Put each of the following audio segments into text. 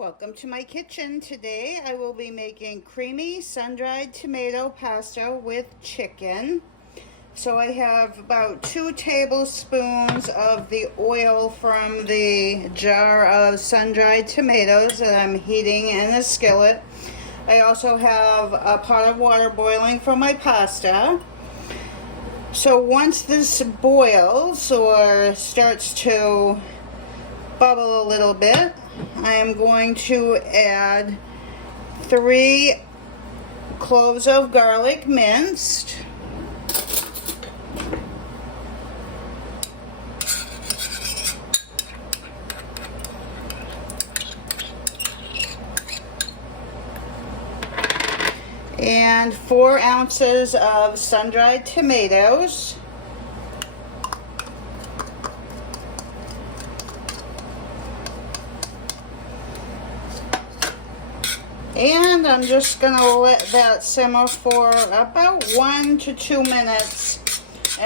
Welcome to my kitchen. Today I will be making creamy sun-dried tomato pasta with chicken. So I have about 2 tablespoons of the oil from the jar of sun-dried tomatoes that I'm heating in a skillet. I also have a pot of water boiling for my pasta. So once this boils or starts to bubble a little bit, I am going to add 3 cloves of garlic minced, and 4 ounces of sun-dried tomatoes. And I'm just going to let that simmer for about 1 to 2 minutes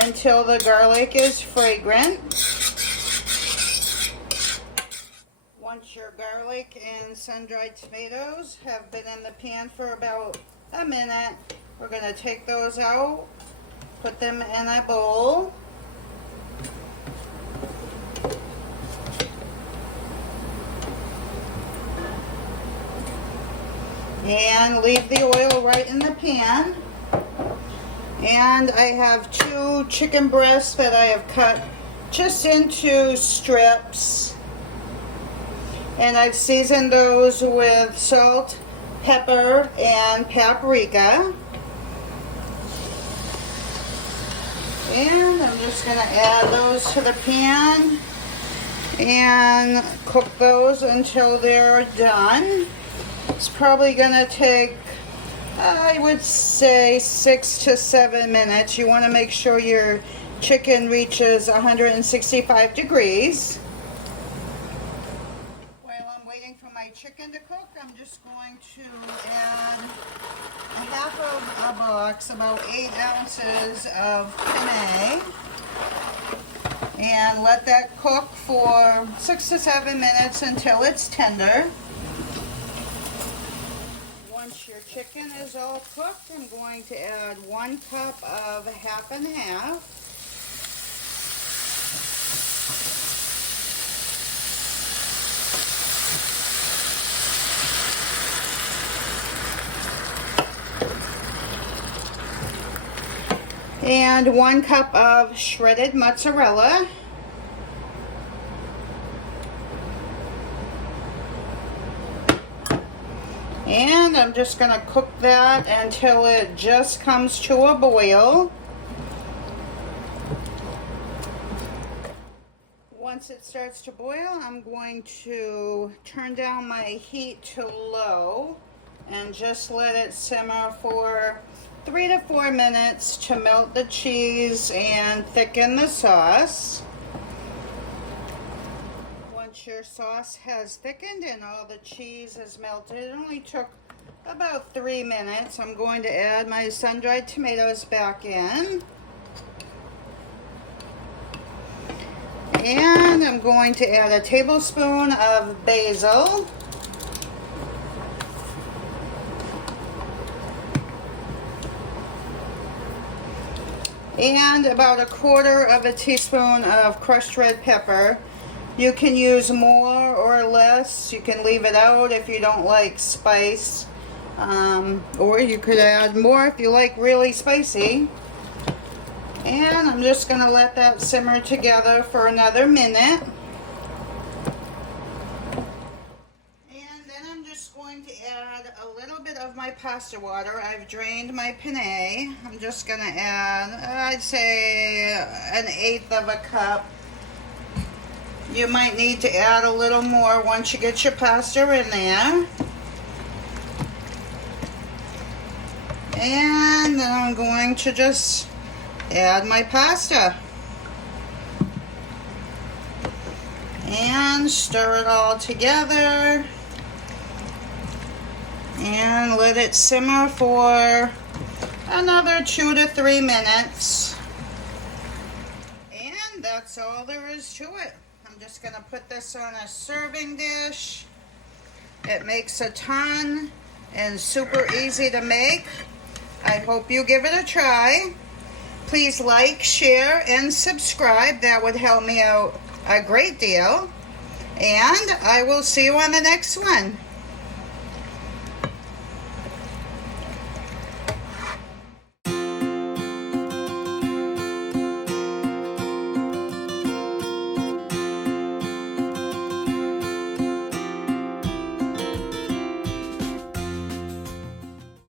until the garlic is fragrant. Once your garlic and sun-dried tomatoes have been in the pan for about a minute, we're going to take those out, put them in a bowl. And leave the oil right in the pan. And I have 2 chicken breasts that I have cut just into strips. And I've seasoned those with salt, pepper, and paprika. And I'm just going to add those to the pan and cook those until they're done. It's probably going to take, I would say, 6 to 7 minutes. You want to make sure your chicken reaches 165 degrees. While I'm waiting for my chicken to cook, I'm just going to add a half of a box, about 8 ounces of penne, and let that cook for 6 to 7 minutes until it's tender. Once your chicken is all cooked, I'm going to add 1 cup of half and half. And 1 cup of shredded mozzarella. And I'm just going to cook that until it just comes to a boil. Once it starts to boil, I'm going to turn down my heat to low and just let it simmer for 3 to 4 minutes to melt the cheese and thicken the sauce. Once your sauce has thickened and all the cheese has melted, it only took about 3 minutes. I'm going to add my sun-dried tomatoes back in. And I'm going to add a tablespoon of basil. And about 1/4 of a teaspoon of crushed red pepper. You can use more or less. You can leave it out if you don't like spice. Or you could add more if you like really spicy. And I'm just going to let that simmer together for another minute. And then I'm just going to add a little bit of my pasta water. I've drained my penne. I'm just going to add, I'd say, 1/8 of a cup. You might need to add a little more once you get your pasta in there. And then I'm going to just add my pasta. And stir it all together. And let it simmer for another 2 to 3 minutes. And that's all there is to it. I'm just going to put this on a serving dish It makes a ton and super easy to make. I hope you give it a try. Please like, share, and subscribe. That would help me out a great deal. And I will see you on the next one.